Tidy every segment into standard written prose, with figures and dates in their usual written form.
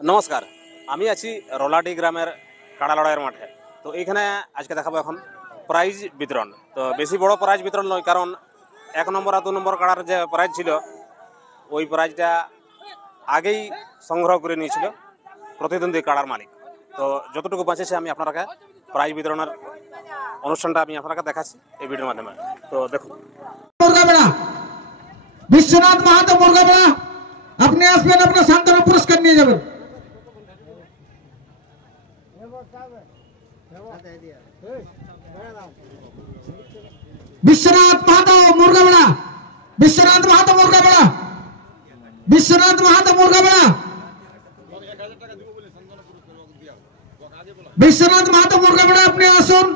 নমস্কার, আমি আছি রোলাডি গ্রামের কাড়া লড়াইয়ের মাঠে। তো এইখানে আজকে দেখাবো এখন প্রাইজ বিতরণ। তো বেশি বড় প্রাইজ বিতরণ নয়, কারণ 1 নম্বর আর 2 নম্বর কাড়ার যে প্রাইজ ছিল ওই প্রাইজটা আগেই সংগ্রহ করে নিয়েছিল প্রতিদ্বন্দ্বী কাড়ার মালিক। তো যতটুকু বাঁচেছে আমি আপনাকে প্রাইজ বিতরণের অনুষ্ঠানটা আমি আপনাকে দেখাচ্ছি এই ভিডিওর মাধ্যমে। তো দেখুন, বিশ্বনাথ মাহাতো মুরগাবেড়া, আপনি আসবেন, আপনার সান্ত্বনা পুরস্কার নিয়ে যাবেন। বিশ্বনাথ মাহাতো মুরগাবেড়া, বিশ্বনাথ মাহাতো মুরগাবেড়া, বিশ্বনাথ মাহাতো মুরগাবেড়া, বিশ্বনাথ মাহাতো মুরগাবেড়া, আপনি আসুন।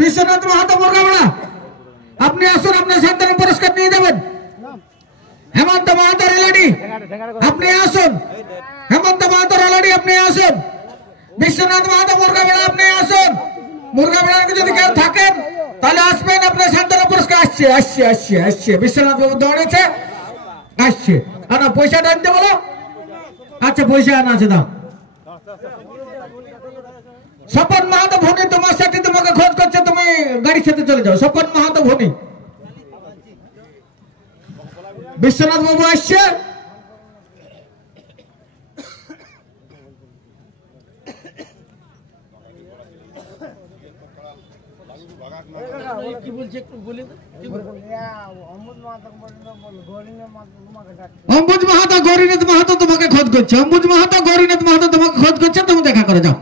বিশ্বনাথ মাহাতো মুরগাবেড়া, আপনি আসুন, আপনার সান্ত্বনা পুরস্কার নিয়ে যাবেন। হেমন্ত মাহাতো রেলাডি, আপনি আসুন। হেমন্ত মাহাতো রেলাডি, আপনি আসুন। বিশ্বনাথ মাহাতো মুরগাবেড়া, আপনি আসুন। মুরগাবেড়াকে যদি কেউ থাকেন তাহলে আসবেন, আপনার সান্ত্বনা পুরস্কার আসছে আসছে আসছে আসছে। বিশ্বনাথ বাবু দৌড়েছে, আসছে। আনা পয়সাটা আনতে বলো। আচ্ছা, পয়সা আনা আছে, দাও। স্বপন মাহাতো ভনি, তোমার সাথে তোমাকে খোঁজ করছে, তুমি গাড়ির সাথে চলে যাও। স্বপন মাহাতো ভনি, বিশ্বনাথ বাবু আসছে। অম্বুজ মাহাতো গৌরীনাথ মাহাতো তোমাকে খোঁজ করছে। অম্বুজ মাহাতো গৌরীনাথ মাহাতো তোমাকে খোঁজ করছে, তুমি দেখা করে যাও।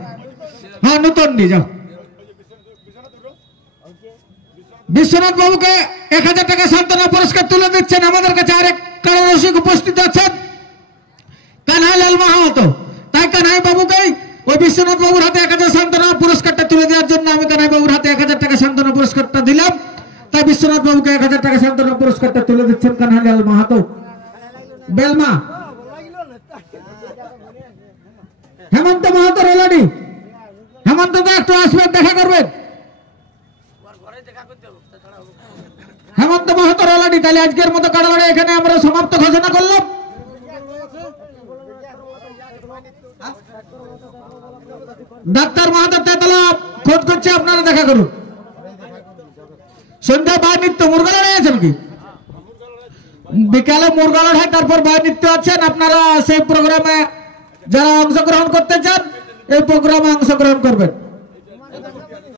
হ্যাঁ, নতুন নিয়ে যাও। বিশ্বনাথ বাবুকে 1000 টাকা সান্ত্বনা পুরস্কার তুলে দিচ্ছেন। আমাদের কাছে আরেক কারণরসিক উপস্থিত আছেন, কানহাইলাল মাহাতো। তাই কানহাই বাবুকে ওই বিশ্বনাথ বাবুর হাতে 1000 সান্ত্বনা পুরস্কারটা তুলে দেওয়ার জন্য আমি কানহাই বাবুর হাতে 1000 টাকা সান্ত্বনা পুরস্কারটা দিলাম। তাই বিশ্বনাথ বাবুকে 1000 টাকা সান্ত্বনা পুরস্কারটা তুলে দিচ্ছেন কানহাইলাল মাহাতো। বেলমা হেমন্ত মাহাতো রেলাডি, হেমন্ত দা একটু আসবেন, দেখা করবেন। হেমন্ত মাহাতো রেলাডি, তাহলে আজকের মতো কাড়া লড়াই এখানে আমরা সমাপ্ত ঘোষণা করলাম। ডাক্তার মাহাতো তেতলা খোঁজ করছে, আপনারা দেখা করুন। সন্ধ্যা বাই নৃত্য মুরগা লড়াই আছে নাকি? বিকালে মুরগা লড়াই, তারপর বাই নৃত্য আছেন। আপনারা সেই প্রোগ্রামে যারা অংশগ্রহণ করতে চান এই প্রোগ্রামে অংশগ্রহণ করবেন।